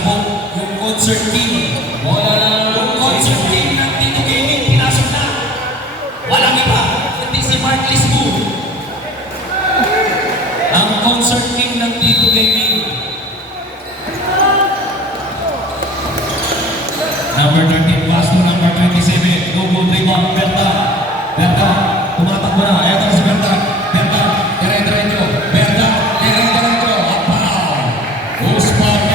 pasabog yung concert team. Yung concert team ng Tito Gaming, pinasok na. Walang iba, kundi si Mark Lisbu. Ang concert team ng Tito Gaming. Number 13, pass to number 27. Go, rebound, Berta. Berta, tumatakbo na. Eto si Berta. Berta, dire-diretso. Berta, dire-diretso. At foul. Who's fouled?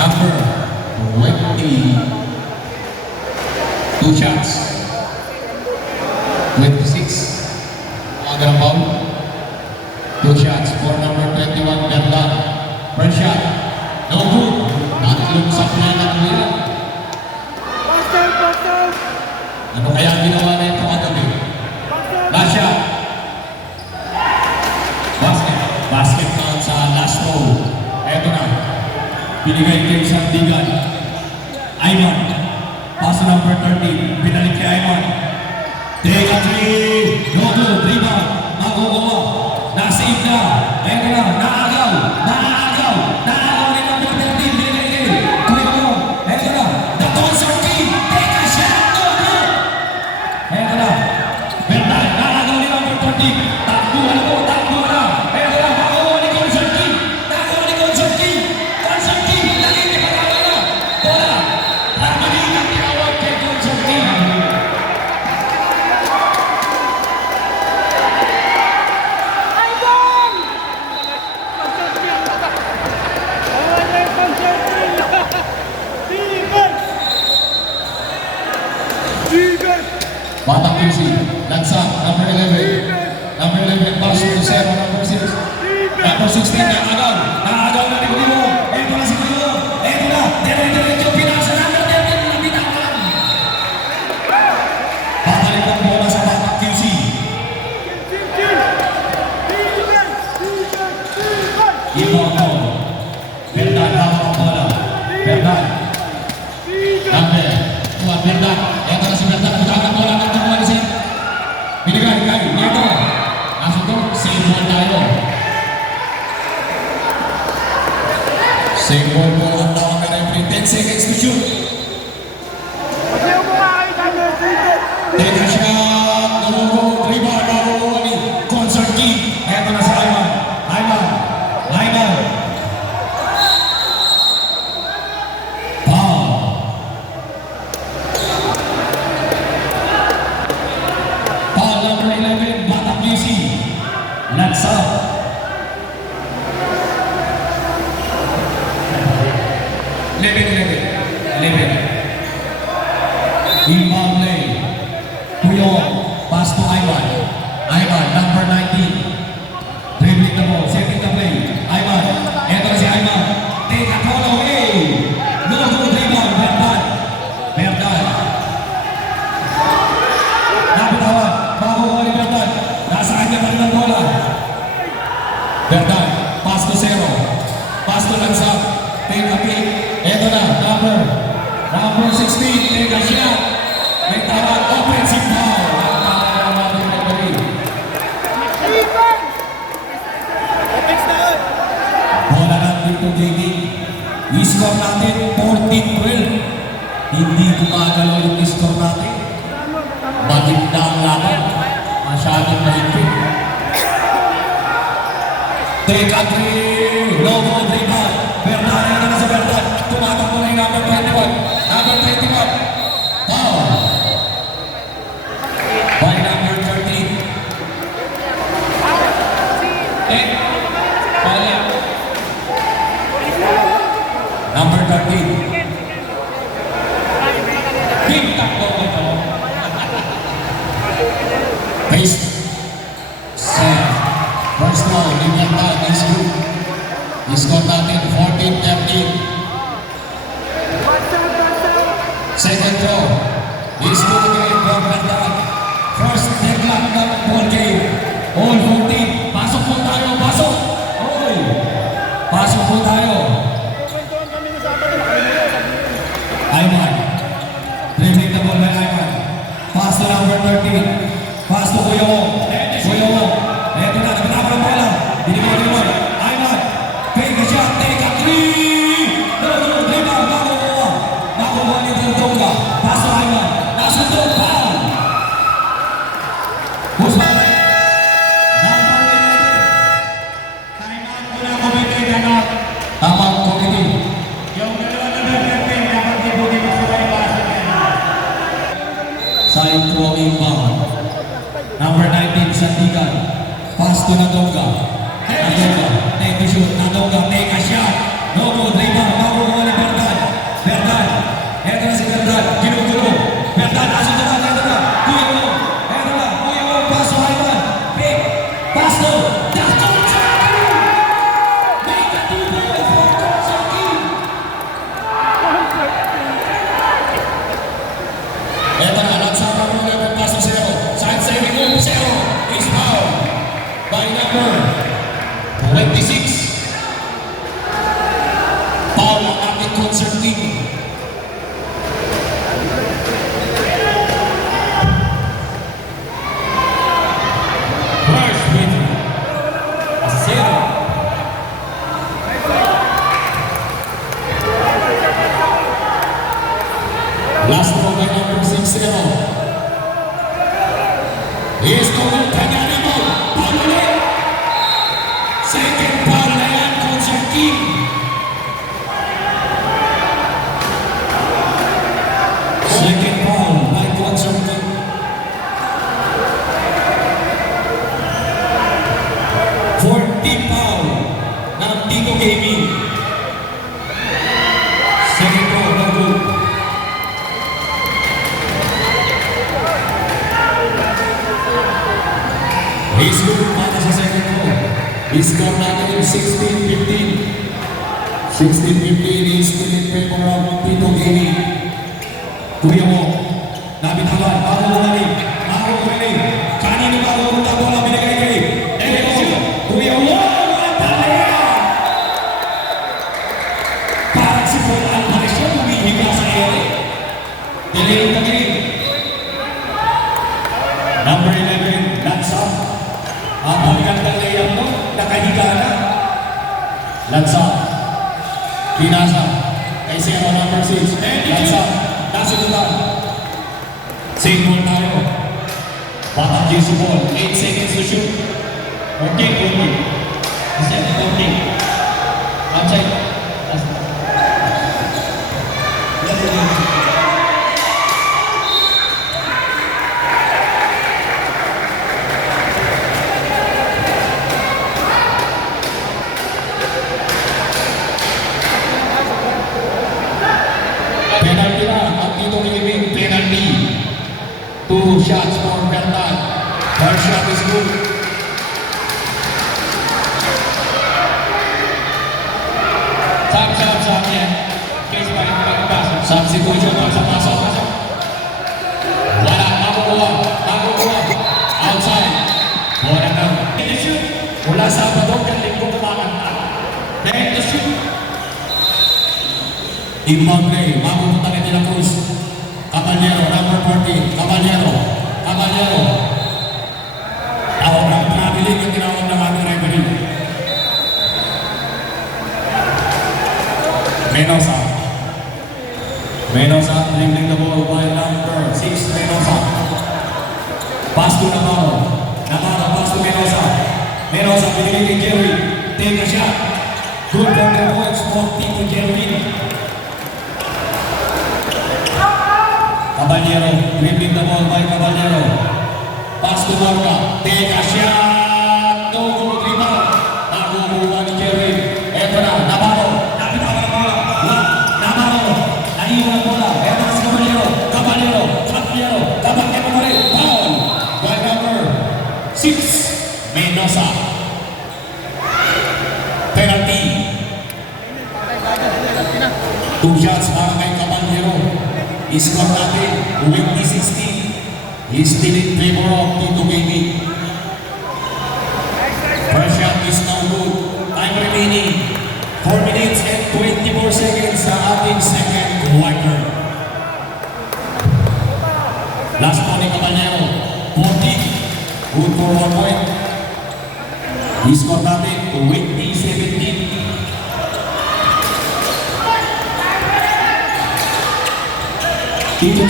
Number 20. 2 shots. 26. Aga ng foul. 2 shots for number 21, Berta. First shot. No good. Nakikilusap na ng wheel. Ano kaya ang ginawa na ito kagabi? Last shot. Basket. Basket count sa last row. Eto na. Binigay kay Sandigan. Ayman. Pass number 13. Binalik kay Ayman. Take a three. No good. Rebound. Magugawa. Nasa-save na. Eto na. Naagaw. Naagaw. Naagaw ni number 13. Binigay kay Kuya. Eto na. The concert team. Take a shot. No good. Eto na. Bernal. Naagaw ni number 13. Takbo na po. Takbo na. Eto na. Magugawa ni concert team. Naagaw ni concert team. Concert team. Lagi ni Pagkakala na. Bola. Ramani ang tinawag kay concert team. Batang QC, Lansa, number 11. Number 11, pass to Zero, number 6. Number 16, naagaw. Naagaw na ni Kuyo. Eto na si Kuyo. Eto na. Dire-diretso, pinasa na ng 13 na bitawan. Babalik ang bola sa Batang QC. Ibo ako. Bernal, hawak ang bola. Bernal. Number 2, Bernal. Eto na si Bernal. Putakan ang bola. Binigay kay Nieto. Nasa ito, same ball tayo. Same ball po ang tawag na referee. 10 seconds to shoot. Take a shot. No, rebound. No, concert key. Eto na si Ayman. Ayman. Ayman. Foul. Foul number 11, Batang QC. Lansa. Inbound play. Puyo. Pass to Ayman. Ayman, number 19. Dribbling the ball. Setting the play. Ayman. Eto na si Ayman. Take a call away. No good rebound. Bertan. Bertan. Nabitawan. Bago ko ni Bertan. Nasa kanya pa rin ang bola. Bertan. Pass to Zero. Pass to Lansa. Take a play. Eto na. Number 16. Take a shot. May tawag. Offensive foul. Bola ng Tito Gaming. I-score natin 14-12. Hindi gumagalaw yung i-score natin. Maganda ang laban. Masyadong mahigpit. Take a three. No good rebound. Bernal na sa Bernal. Tumatak mo na yung number 21. Number 21. Foul. By number 13. Foul yan. Number 13. Big takbo ko ito. Pace. Set. First round, Libertad is good. I-score natin 14-13. Second row is good again from Libertad. First deadlock ng ball game. All 14. Pasok po tayo. Pasok. Oy. Pasok po tayo. Ayman. Dribbling the ball by Ayman. Pass to number 13. Pass to Kuya Mo. Kuya Mo. Eto na. Nagkatapos ang bola. Binigay ni Ayman. Ayman. Pass to Nadonga. Nadonga, take the shoot. Nadonga, take a shot. No good, rebound. Bago ko ni Berdan. Berdan. Eto na si Berdan. Ginugulo. Berdan, aso na. Eto na. Kuya mo. Eto na. Kuya mo. Pass to Ivan. Pick. Pass to. Dakon Saki. Make a 2-point for Dakon Saki. Eto na. Lansama mo na ng pass to Zero. Side saving move. Zero. Is foul. By number 26. Foul ang ating concert team. First with a zero. Last throw by number 6-0. Here's the one. Tagalimo. Foul ulit. Second foul na yan, concert team. Second foul by concert team. Fourth team foul ng Tito Gaming. Second foul, no good. He's good para sa second foul. Score natin yung 16-15. 16-15 is still in favor of Tito Gaming. Kuya mo, nabitawan, bago bumalik, kanino bago punta bola binigay kay Edo, Kuya mo, at talaya! Parang si Paul Alvarez siya, humihiga sa ere. Delay the game. Number 11, Lanza. Ang magandang layup mo, nakahiga na. Lanza. Pinasa. Kay Zero number 6. Lanza. Nasa dulang. Same ball tayo. Batang Jesse ball. 8 seconds to shoot. 14. Set 14. Outside. Penalty na ang Tito Gaming. Penalty. 2 shots for Bertan. First shot is good. Sab niya. Case pa rin pagpasok. Substitution pa sa pasok. Wala. Nakukuha. Outside. Wala na. Mula Sabado, galing ko kumakanta. Take the shoot. Inbound play. Mapupunta ni De La Cruz. Caballero, number 14. Caballero. Tawag ng traveling yung tinawag ng ating referee. Menosa dribbling the ball by number 6, Menosa. Pass to Navarro, pass to Menosa. Menosa binigay kay Jerry. Take a shot. Good for the points for Tito Jerry. Caballero, dribbling the ball by Caballero. Pass to Morga. Take a shot. No good, rebound. Nakukuha ni Jerry. Eto na, Navarro. Napitawan ang bola. Navarro. Naiwan ang bola. Eto na si Caballero. Caballero pa rin. Foul by number 6, Menosa. Penalty. 2 shots para kay Caballero. Score natin, 20-16. He's still in favor of Tito Gaming. First shot is now good. Time remaining, 4 minutes and 24 seconds sa ating second quarter. Last one ni Caballero, 40. Good for 1 point. Score natin, 20-17. Tito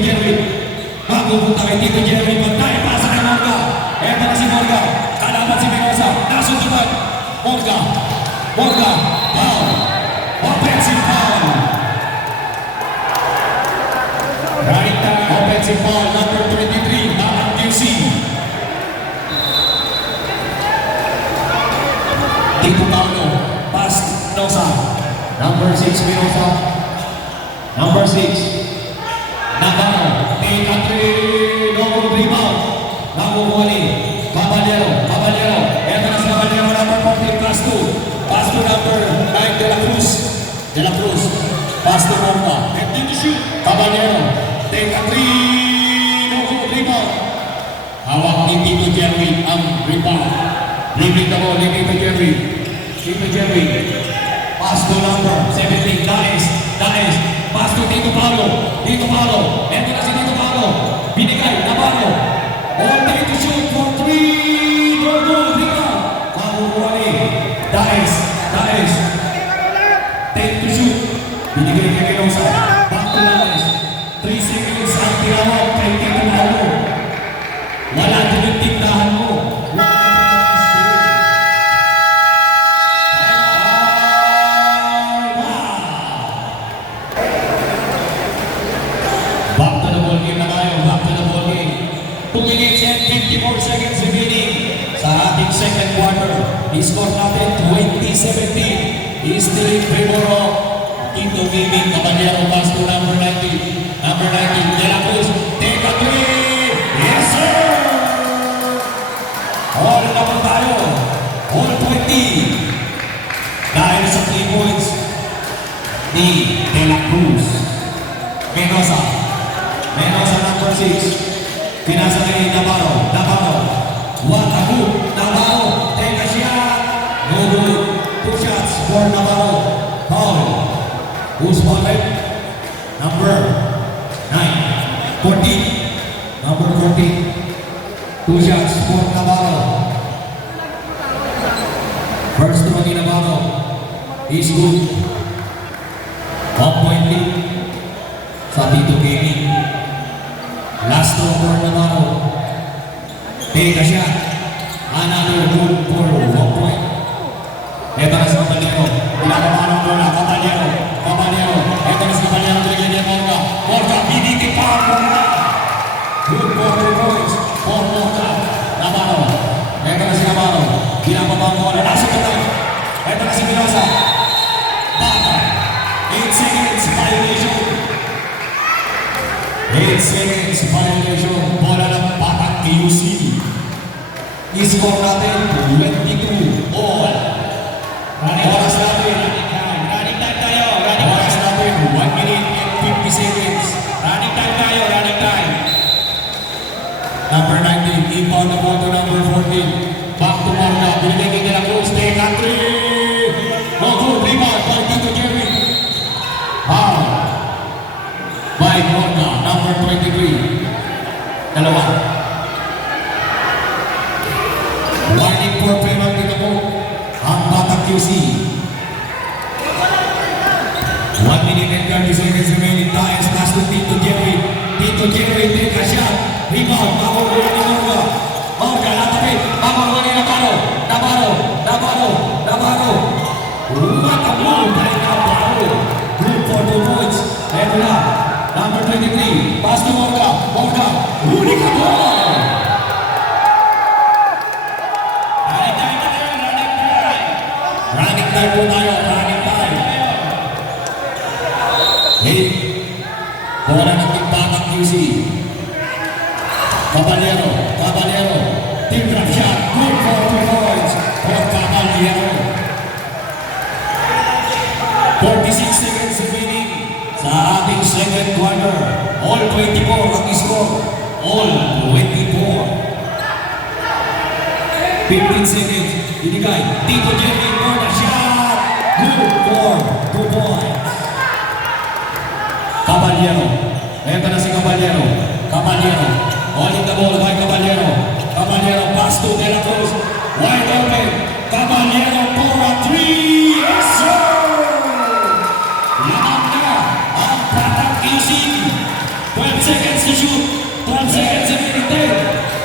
Jerry. Mapupunta kay Tito Jerry. Pagtayo pa sa kay Morga. Eto na si Morga. Kalaban si Menosa. Nasuntutan. Morga. Foul. Offensive foul. Right time. Offensive foul. Number 23. Batang QC. Tito Paulo, pass Minosa. Number 6, Minosa. Number 6, Navarro, take a 3, no good rebound. Nakukuha Caballero. Eto na si Caballero, number 14, class 2. Pass to number 9, De La Cruz. Pass to Monta. Empty to shoot. Caballero, take a 3, no good rebound. Hawak ni Tito Jerry ang rebound. Leaving the ball, Tito Jerry. Pass to number 17, Daes. Pass to Tito Paulo. Eto na si Tito Paulo. Binigay, Navarro. All day to shoot for 3. No good, rebound. Makukuha ni Daes. 10 to shoot. Binigay kay Minosa. Back to Daes. 3 seconds ang tinawag kay Tito Paulo. Wala din yung tindahan mo. Back to the ball game na tayo. 2 minutes and 54 seconds remaining sa ating second quarter. I-score natin 20-17. Still in favor of Tito Gaming. Caballero pass to number 19. De La Cruz. Take a 3. Yes, sir! All naman tayo. All 20. Dahil sa 3 points ni De La Cruz. Minosa number 6. Pinasa kay Navarro. Navarro. Take a shot. No good. 2 shots for Navarro. Foul. Who's spotted? Number 9. 14. Number 14. 2 shots for Navarro. First throw ni Navarro is good. 1 point lead sa Tito Gaming. Last throw for Navarro. Take a shot. Another good for 1 point. Ito na si Caballero. Pinakamanong bola. Caballero. Ito na si Caballero. Binigyan niya Morga. Binigay pa ang bola. Good for 2 points. For Morga. Navarro. Ito na si Navarro. Pinapabang bola. Nasa katay. Ito na si Minosa. Bata. 8 seconds. Violation. 8 seconds. Violation. Bola ng Batang KUC. I-score natin 22 all. Oras natin. Running time tayo. Oras natin 1 minute and 50 seconds. Running time. Number 19, inbound the ball to number 14. Back to Morga. Binigay kay De La Cruz. Take a 3. No good. Rebound by Tito Jerry. Foul by Morga. Number 23. Dalawa. Warning for penalty na po ang Batang QC. 1 minute and 30 seconds remaining. Daes pass to Tito Jerry. Take a shot. Rebound. Makukuha ni Morga. Morga latapit. Makukuha ni Navarro. What a move by Navarro. Good for 2 points. Eto na. Number 23. Pass to Morga. Huli ka ball. Running time po tayo. Hey. Bola ng Batang QC. Caballero. Team drop shot. Good for 2 points for Caballero. 46 seconds remaining sa ating second quarter. All 24 ang score. All 24. 15 seconds. Binigay. Tito Jerry for the shot. Good for 2 points. Caballero. Ito na si Caballero. Holding the ball by Caballero. Pass to De La Cruz. Wide open. Caballero for a 3. Yes, sir! Lamang na ang Batang QC. 12 seconds to shoot. 12 seconds and 10.